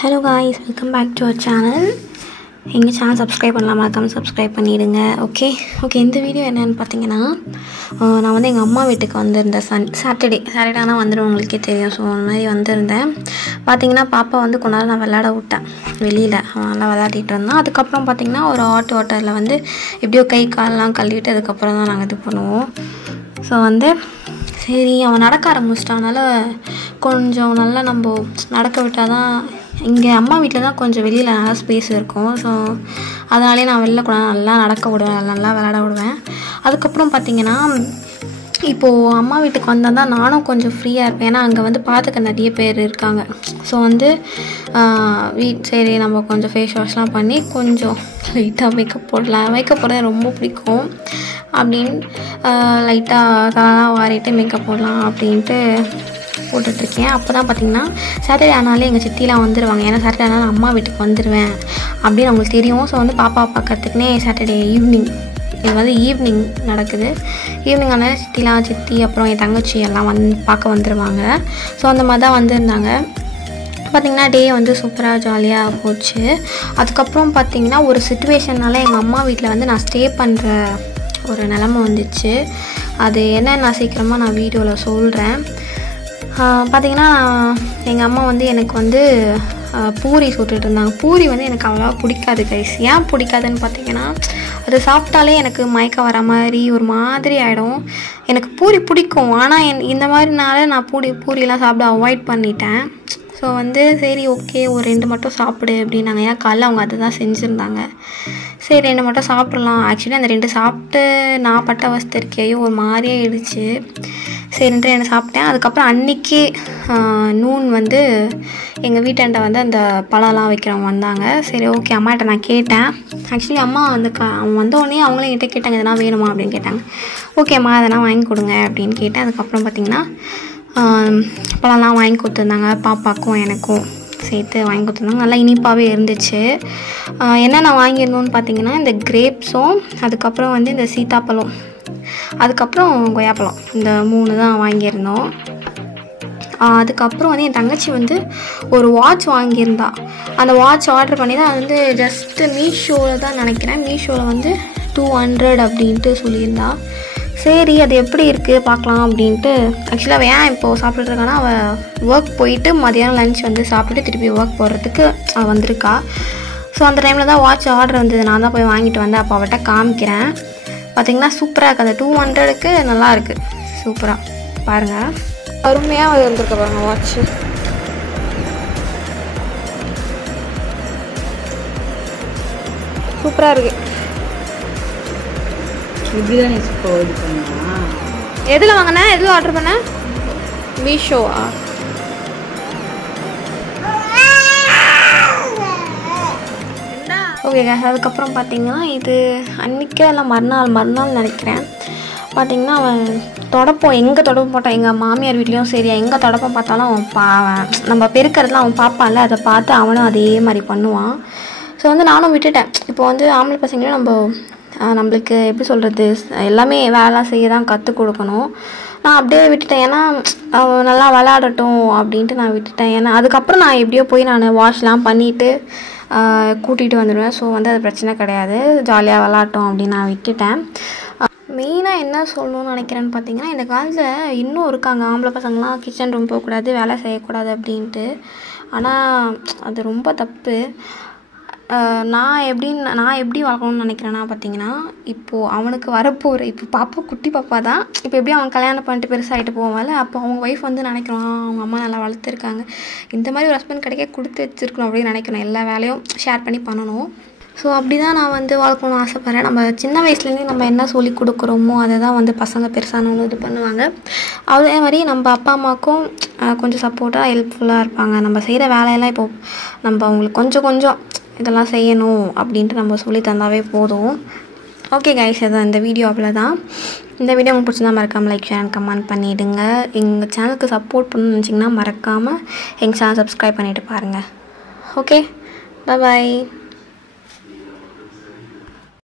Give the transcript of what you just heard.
Hello guys, welcome back to our channel. எங்கள் channel subscribe பண்ணலாம், மறக்காமல் சப்ஸ்கிரைப் பண்ணிவிடுங்க. ஓகே இந்த வீடியோ என்னென்னு பார்த்தீங்கன்னா, நான் வந்து எங்கள் அம்மா வீட்டுக்கு வந்திருந்தேன். சாட்டர்டே ஆனால் வந்துடும், உங்களுக்கே தெரியும். ஸோ அந்த மாதிரி வந்திருந்தேன். பார்த்தீங்கன்னா பாப்பா வந்து கொஞ்ச நேரம் நான் விளையாட விட்டேன் வெளியில். அவன் நல்லா விளையாடிட்டு இருந்தான். அதுக்கப்புறம் பார்த்தீங்கன்னா ஒரு ஹாட் வாட்டரில் வந்து எப்படியோ கை காலெலாம் கழுவிட்டு அதுக்கப்புறம் தான் நாங்கள் இது பண்ணுவோம். ஸோ வந்து சரி அவன் நடக்க ஆரம்பிச்சிட்டானால கொஞ்சம் நல்லா நம்ம நடக்க விட்டால் தான். இங்கே அம்மா வீட்டில் தான் கொஞ்சம் வெளியில் நல்லா ஸ்பேஸ் இருக்கும். ஸோ அதனாலே நான் வெளில கூட நல்லா நடக்க விடுவேன், நல்லா விளையாட விடுவேன். அதுக்கப்புறம் பார்த்திங்கன்னா இப்போது அம்மா வீட்டுக்கு வந்தால் தான் நானும் கொஞ்சம் ஃப்ரீயாக இருப்பேன். ஏன்னா அங்கே வந்து பார்த்துக்க நிறைய பேர் இருக்காங்க. ஸோ வந்து சரி நம்ம கொஞ்சம் ஃபேஸ் வாஷ்லாம் பண்ணி கொஞ்சம் லைட்டாக மேக்கப் போடலாம். மேக்கப் போட ரொம்ப பிடிக்கும் அப்படின்னு லைட்டாக தலாம் வாரிட்டு மேக்கப் போடலாம் அப்படின்ட்டு போட்டுட்ருக்கேன். அப்போ தான் பார்த்திங்கன்னா சாட்டர்டே ஆனாலே எங்கள் சித்திலாம் வந்துடுவாங்க. ஏன்னா சாட்டர்டே ஆனாலும் அம்மா வீட்டுக்கு வந்துடுவேன் அப்படின்னு அவங்களுக்கு தெரியும். ஸோ வந்து பாப்பா பார்க்கறதுக்குனே சாட்டர்டே ஈவினிங், இது வந்து ஈவினிங் நடக்குது. ஈவினிங் ஆனால் சித்தி அப்புறம் என் தங்கச்சி எல்லாம் பார்க்க வந்துடுவாங்க. ஸோ அந்த மாதிரி தான் வந்திருந்தாங்க. பார்த்திங்கன்னா டே வந்து சூப்பராக ஜாலியாக போச்சு. அதுக்கப்புறம் பார்த்திங்கன்னா ஒரு சிச்சுவேஷனால் எங்கள் அம்மா வீட்டில் வந்து நான் ஸ்டே பண்ணுற ஒரு நிலமை வந்துச்சு. அது என்னென்னு நான் சீக்கிரமாக நான் வீடியோவில் சொல்கிறேன். பார்த்திங்கன்னா எங்கள் அம்மா வந்து எனக்கு வந்து பூரி சுட்டுட்டு இருந்தாங்க. பூரி வந்து எனக்கு அவ்வளோவா பிடிக்காது கைஸ். ஏன் பிடிக்காதுன்னு பார்த்திங்கன்னா அது சாப்பிட்டாலே எனக்கு மயக்கம் வர மாதிரி ஒரு மாதிரி ஆகிடும். எனக்கு பூரி பிடிக்கும், ஆனால் இந்த மாதிரினால நான் பூரியெலாம் சாப்பிட அவாய்ட் பண்ணிட்டேன். ஸோ வந்து சரி ஓகே ஒரு 2 மட்டும் சாப்பிடு அப்படின்னாங்க. ஏன்னா காலைல அவங்க அதை தான் செஞ்சுருந்தாங்க. சரி 2 மட்டும் சாப்பிட்றலாம். ஆக்சுவலி அந்த 2 சாப்பிட்டு நான் பட்ட அவஸ்தை இருக்கையும் ஒரு மாதிரியே ஆயிடுச்சு. சரின்ட்டு என்ன சாப்பிட்டேன். அதுக்கப்புறம் அன்றைக்கி நூன் வந்து எங்கள் வீட்டாண்ட வந்து அந்த பழம்லாம் வைக்கிறவங்க வந்தாங்க. சரி ஓகே அம்மாட்ட நான் கேட்டேன். ஆக்சுவலி அம்மா வந்து அவன் வந்தோடனே அவங்களே என்கிட்ட கேட்டாங்க எதனா வேணுமா அப்படின்னு கேட்டாங்க. ஓகேம்மா அதெல்லாம் வாங்கி கொடுங்க அப்படின்னு கேட்டேன். அதுக்கப்புறம் பார்த்திங்கன்னா பழம்லாம் வாங்கி கொடுத்துருந்தாங்க. பாப்பாக்கும் எனக்கும் சேர்த்து வாங்கி கொடுத்துருந்தாங்க. நல்லா இனிப்பாகவே இருந்துச்சு. என்னென்ன வாங்கியிருந்தோன்னு பார்த்திங்கன்னா இந்த கிரேப்ஸும், அதுக்கப்புறம் வந்து இந்த சீத்தாப்பழம், அதுக்கப்புறம் கொய்யாப்பழம், இந்த 3 தான் வாங்கியிருந்தோம். அதுக்கப்புறம் வந்து என் தங்கச்சி வந்து ஒரு வாட்ச் வாங்கியிருந்தா. அந்த வாட்ச் ஆர்டர் பண்ணி தான் அது வந்து ஜஸ்ட்டு மீஷோவில் தான் நினைக்கிறேன். மீஷோவில் வந்து 200 அப்படின்ட்டு சொல்லியிருந்தா. சரி அது எப்படி இருக்குது பார்க்கலாம் அப்படின்ட்டு. ஆக்சுவலாக அவள் ஏன் இப்போது சாப்பிட்டுருக்கானா, அவள் ஒர்க் போயிட்டு மதியானம் லஞ்ச் வந்து சாப்பிட்டுட்டு திருப்பி ஒர்க் போகிறதுக்கு அவள் வந்திருக்கா. ஸோ அந்த டைமில் தான் வாட்ச் ஆர்டர் வந்தது. நான் தான் போய் வாங்கிட்டு வந்தேன். அப்போ அவட்ட காமிக்கிறேன். பார்த்திங்கன்னா சூப்பராக இருக்குது. அந்த 200க்கு நல்லா இருக்குது, சூப்பராக பாருங்கள். அருமையாக வந்துருக்க பாருங்கள் வாட்ச்சு. சூப்பராக இருக்குது. எதில் வாங்கின, எதில் ஆர்டர் பண்ண? மீஷோவா? ஓகே அதுக்கப்புறம் பார்த்திங்கன்னா இது அன்றைக்கே எல்லாம் மறுநாள் நினைக்கிறேன். பார்த்திங்கன்னா அவன் தொடப்பம் எங்கே தொடப்பம் போட்டான். எங்கள் மாமியார் வீட்லேயும் சரி எங்கே தொடப்பம் பார்த்தாலும் அவன் நம்ம பெருக்கிறதுலாம் அவன் பார்ப்பான்ல, அதை பார்த்து அவனும் அதே மாதிரி பண்ணுவான். ஸோ வந்து நானும் விட்டுட்டேன். இப்போ வந்து ஆம்பளை பசங்களும் நம்மளுக்கு எப்படி சொல்கிறது, எல்லாமே வேலை செய்ய தான் கற்றுக் கொடுக்கணும். நான் அப்படியே விட்டுட்டேன். ஏன்னா அவன் நல்லா விளையாடட்டும் அப்படின்ட்டு நான் விட்டுட்டேன். ஏன்னா அதுக்கப்புறம் நான் எப்படியோ போய் நான் வாஷ்லாம் பண்ணிவிட்டு கூட்டிகிட்டு வந்துடுவேன். ஸோ வந்து அது பிரச்சனை கிடையாது, ஜாலியாக விளாட்டோம் அப்படின்னு நான் விட்டுட்டேன். மெயினாக என்ன சொல்லணும்னு நினைக்கிறேன்னு பார்த்தீங்கன்னா, இந்த காலத்தில் இன்னும் இருக்காங்க ஆம்பளை பசங்களாம் கிச்சன் ரூம் போகக்கூடாது, வேலை செய்யக்கூடாது அப்படின்ட்டு. ஆனால் அது ரொம்ப தப்பு. நான் எப்படி வளர்க்கணும்னு நினைக்கிறேன்னா பார்த்திங்கன்னா, இப்போது அவனுக்கு வரப்போகிற இப்போ பாப்பா குட்டி பாப்பா தான். இப்போ எப்படி அவன் கல்யாணம் பண்ணிட்டு பெருசாகிட்டு போவான்ல, அப்போ அவங்க ஒய்ஃப் வந்து நினைக்கணும் அவங்க அம்மா நல்லா வளர்த்துருக்காங்க, இந்த மாதிரி ஒரு ஹஸ்பண்ட் கிடைக்க கொடுத்து வச்சுருக்கணும் அப்படின்னு நினைக்கணும். எல்லா வேலையும் ஷேர் பண்ணி பண்ணணும். ஸோ அப்படி தான் நான் வந்து வளர்க்கணும்னு ஆசைப்பட்றேன். நம்ம சின்ன வயசுலேருந்து நம்ம என்ன சொல்லி கொடுக்குறோமோ அதை தான் வந்து பசங்க பெருசானவங்க இது பண்ணுவாங்க. அதே மாதிரி நம்ம அப்பா அம்மாவுக்கும் கொஞ்சம் சப்போர்ட்டாக ஹெல்ப்ஃபுல்லாக இருப்பாங்க. நம்ம செய்கிற வேலையெல்லாம் இப்போது நம்ம அவங்களுக்கு கொஞ்சம் இதெல்லாம் செய்யணும் அப்படின்ட்டு நம்ம சொல்லி தந்தாவே போதும். ஓகே கைஸ் அதான் இந்த வீடியோ அவ்வளோதான். இந்த வீடியோ உங்களுக்கு பிடிச்சிருந்தா மறக்காமல் லைக் ஷேர் அண்ட் கமெண்ட் பண்ணிவிடுங்க. எங்கள் சேனலுக்கு சப்போர்ட் பண்ணணும்னு நினச்சிங்கன்னா மறக்காமல் எங்கள் சேனல் சப்ஸ்கிரைப் பண்ணிவிட்டு பாருங்கள். Okay bye.